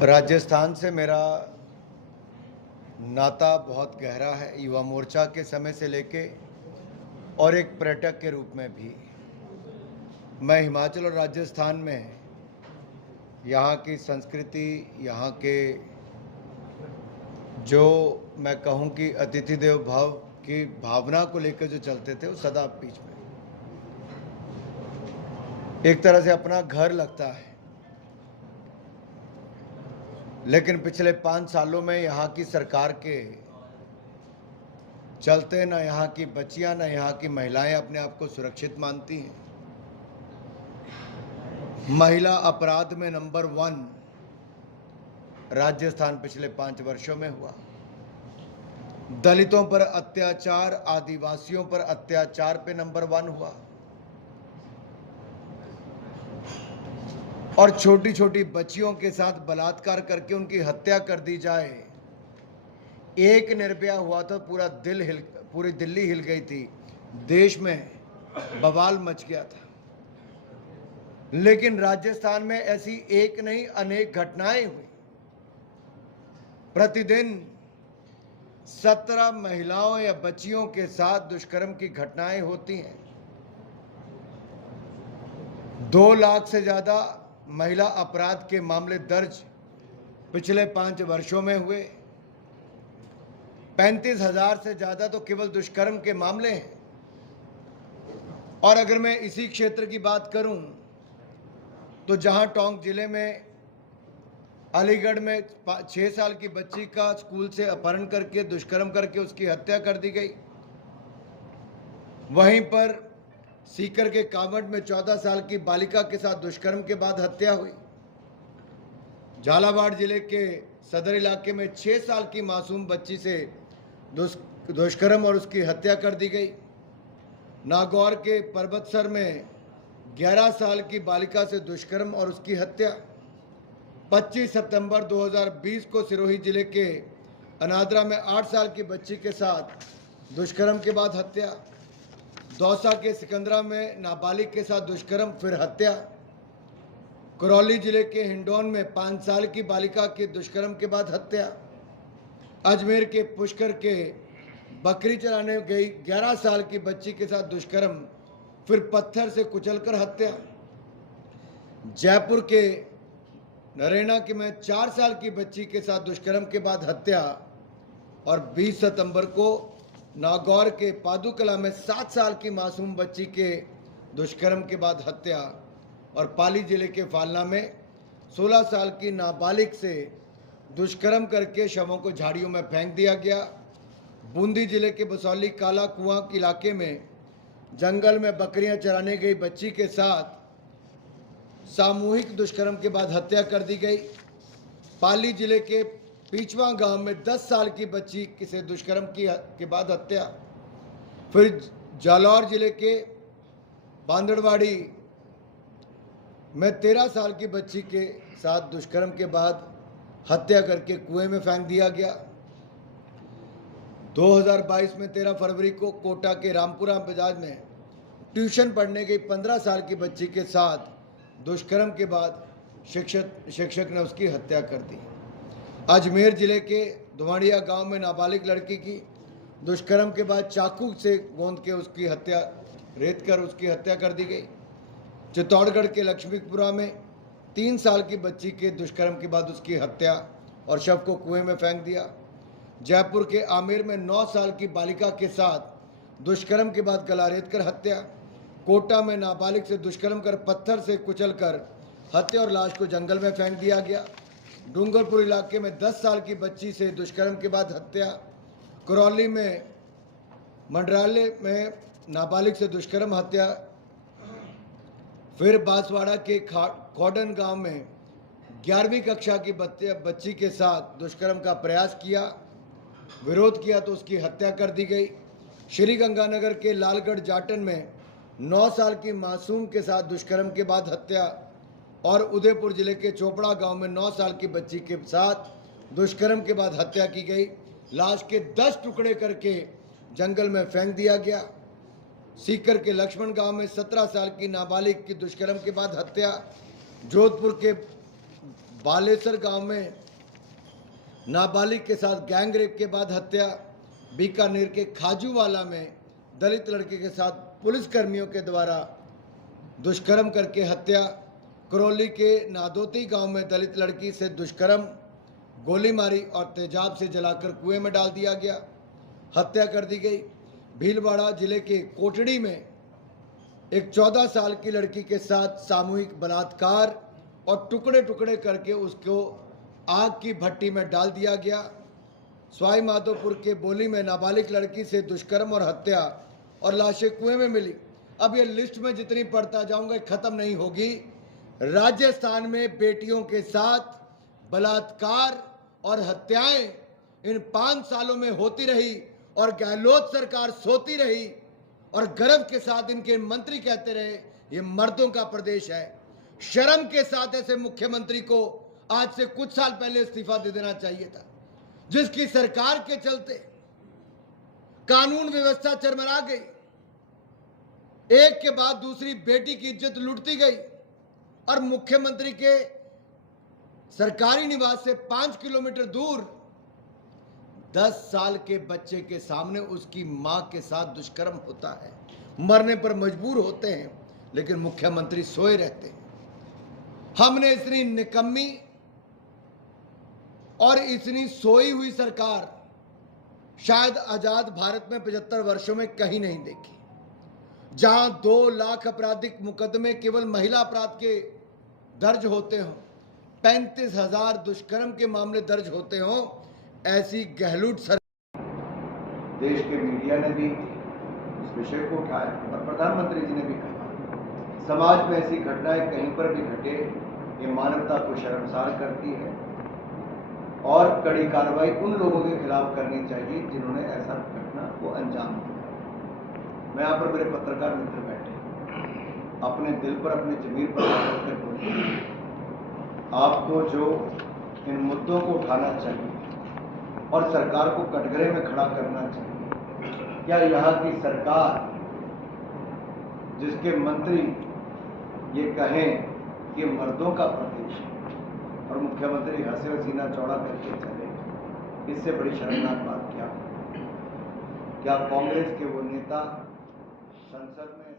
राजस्थान से मेरा नाता बहुत गहरा है, युवा मोर्चा के समय से लेके और एक पर्यटक के रूप में भी। मैं हिमाचल और राजस्थान में यहाँ की संस्कृति, यहाँ के जो मैं कहूँ कि अतिथि देव भाव की भावना को लेकर जो चलते थे, वो सदा बीच में एक तरह से अपना घर लगता है। लेकिन पिछले 5 सालों में यहाँ की सरकार के चलते ना यहाँ की बच्चियां ना यहाँ की महिलाएं अपने आप को सुरक्षित मानती हैं। महिला अपराध में नंबर 1 राजस्थान पिछले 5 वर्षों में हुआ। दलितों पर अत्याचार, आदिवासियों पर अत्याचार पे नंबर 1 हुआ। और छोटी छोटी बच्चियों के साथ बलात्कार करके उनकी हत्या कर दी जाए। एक निर्भया हुआ तो पूरी दिल्ली हिल गई थी, देश में बवाल मच गया था। लेकिन राजस्थान में ऐसी एक नहीं अनेक घटनाएं हुई। प्रतिदिन 17 महिलाओं या बच्चियों के साथ दुष्कर्म की घटनाएं होती हैं। 2 लाख से ज्यादा महिला अपराध के मामले दर्ज पिछले 5 वर्षों में हुए। 35,000 से ज्यादा तो केवल दुष्कर्म के मामले हैं। और अगर मैं इसी क्षेत्र की बात करूं तो जहां टोंक जिले में अलीगढ़ में 6 साल की बच्ची का स्कूल से अपहरण करके दुष्कर्म करके उसकी हत्या कर दी गई, वहीं पर सीकर के कावड़ में 14 साल की बालिका के साथ दुष्कर्म के बाद हत्या हुई। झालावाड़ जिले के सदर इलाके में 6 साल की मासूम बच्ची से दुष्कर्म और उसकी हत्या कर दी गई। नागौर के पर्वतसर में 11 साल की बालिका से दुष्कर्म और उसकी हत्या। 25 सितंबर 2020 को सिरोही जिले के अनादरा में 8 साल की बच्ची के साथ दुष्कर्म के बाद हत्या। दौसा के सिकंदरा में नाबालिग के साथ दुष्कर्म फिर हत्या। करौली जिले के हिंडौन में 5 साल की बालिका की दुष्कर्म के बाद हत्या। अजमेर के पुष्कर के बकरी चराने गई 11 साल की बच्ची के साथ दुष्कर्म फिर पत्थर से कुचलकर हत्या। जयपुर के नरेना के में 4 साल की बच्ची के साथ दुष्कर्म के बाद हत्या। और 20 सितंबर को नागौर के पादुकला में 7 साल की मासूम बच्ची के दुष्कर्म के बाद हत्या। और पाली जिले के फालना में 16 साल की नाबालिग से दुष्कर्म करके शवों को झाड़ियों में फेंक दिया गया। बूंदी जिले के बसौली काला कुआं इलाके में जंगल में बकरियां चराने गई बच्ची के साथ सामूहिक दुष्कर्म के बाद हत्या कर दी गई। पाली जिले के पीछवा गांव में 10 साल की बच्ची से दुष्कर्म के बाद हत्या। फिर जालौर जिले के बांदड़वाड़ी में 13 साल की बच्ची के साथ दुष्कर्म के बाद हत्या करके कुएं में फेंक दिया गया। 2022 में 13 फरवरी को कोटा के रामपुरा बाजार में ट्यूशन पढ़ने गई 15 साल की बच्ची के साथ दुष्कर्म के बाद शिक्षक ने उसकी हत्या कर दी। अजमेर जिले के धुआड़िया गांव में नाबालिग लड़की की दुष्कर्म के बाद चाकू से गोंद के उसकी हत्या रेत कर उसकी हत्या कर दी गई। चित्तौड़गढ़ के लक्ष्मीपुरा में 3 साल की बच्ची के दुष्कर्म के बाद उसकी हत्या और शव को कुएं में फेंक दिया। जयपुर के आमेर में 9 साल की बालिका के साथ दुष्कर्म के बाद गला रेत कर हत्या। कोटा में नाबालिग से दुष्कर्म कर पत्थर से कुचलकर हत्या और लाश को जंगल में फेंक दिया गया। डूंगरपुर इलाके में 10 साल की बच्ची से दुष्कर्म के बाद हत्या। करौली में मंडराले में नाबालिग से दुष्कर्म हत्या। फिर बांसवाड़ा के खोडन गांव में 11वीं कक्षा की बच्ची के साथ दुष्कर्म का प्रयास किया, विरोध किया तो उसकी हत्या कर दी गई। श्री गंगानगर के लालगढ़ जाटन में 9 साल की मासूम के साथ दुष्कर्म के बाद हत्या। और उदयपुर जिले के चोपड़ा गांव में 9 साल की बच्ची के साथ दुष्कर्म के बाद हत्या की गई। लाश के 10 टुकड़े करके जंगल में फेंक दिया गया। सीकर के लक्ष्मण गांव में 17 साल की नाबालिग की दुष्कर्म के बाद हत्या। जोधपुर के बालेसर गांव में नाबालिग के साथ गैंगरेप के बाद हत्या, बीकानेर के खाजूवाला में दलित लड़के के साथ पुलिसकर्मियों के द्वारा दुष्कर्म करके हत्या, करौली के नादोती गांव में दलित लड़की से दुष्कर्म, गोली मारी और तेजाब से जलाकर कुएं में डाल दिया गया, हत्या कर दी गई। भीलवाड़ा जिले के कोटड़ी में एक 14 साल की लड़की के साथ सामूहिक बलात्कार और टुकड़े टुकड़े करके उसको आग की भट्टी में डाल दिया गया। सवाई माधोपुर के बोली में नाबालिग लड़की से दुष्कर्म और हत्या और लाशें कुएं में मिली। अब ये लिस्ट में जितनी पढ़ता जाऊंगा खत्म नहीं होगी। राजस्थान में बेटियों के साथ बलात्कार और हत्याएं इन 5 सालों में होती रही और गहलोत सरकार सोती रही और गर्व के साथ इनके मंत्री कहते रहे ये मर्दों का प्रदेश है। शर्म के साथ ऐसे मुख्यमंत्री को आज से कुछ साल पहले इस्तीफा दे देना चाहिए था, जिसकी सरकार के चलते कानून व्यवस्था चरमरा गई, एक के बाद दूसरी बेटी की इज्जत लूटती गई और मुख्यमंत्री के सरकारी निवास से 5 किलोमीटर दूर 10 साल के बच्चे के सामने उसकी मां के साथ दुष्कर्म होता है। मरने पर मजबूर होते हैं लेकिन मुख्यमंत्री सोए रहते हैं। हमने इतनी निकम्मी और इतनी सोई हुई सरकार शायद आजाद भारत में 75 वर्षों में कहीं नहीं देखी, जहां 2 लाख आपराधिक मुकदमे केवल महिला अपराध के दर्ज होते हों, 35,000 दुष्कर्म के मामले दर्ज होते हों। ऐसी गहलोत सरकार, देश के मीडिया ने भी इस विषय को उठाया और प्रधानमंत्री जी ने भी कहा, समाज में ऐसी घटनाएं कहीं पर भी घटे ये मानवता को शर्मसार करती है और कड़ी कार्रवाई उन लोगों के खिलाफ करनी चाहिए जिन्होंने ऐसा घटना को अंजाम दिया। मैं यहाँ पर मेरे पत्रकार मित्र बैठे, अपने दिल पर अपने जमीर पर रखकर बोलते, आपको जो इन मुद्दों को उठाना चाहिए और सरकार को कटघरे में खड़ा करना चाहिए। क्या यहाँ की सरकार, जिसके मंत्री ये कहें कि मर्दों का प्रदेश है और मुख्यमंत्री हंसे और सीना चौड़ा करके चले, इससे बड़ी शर्मनाक बात क्या? क्या कांग्रेस के वो नेता संसद में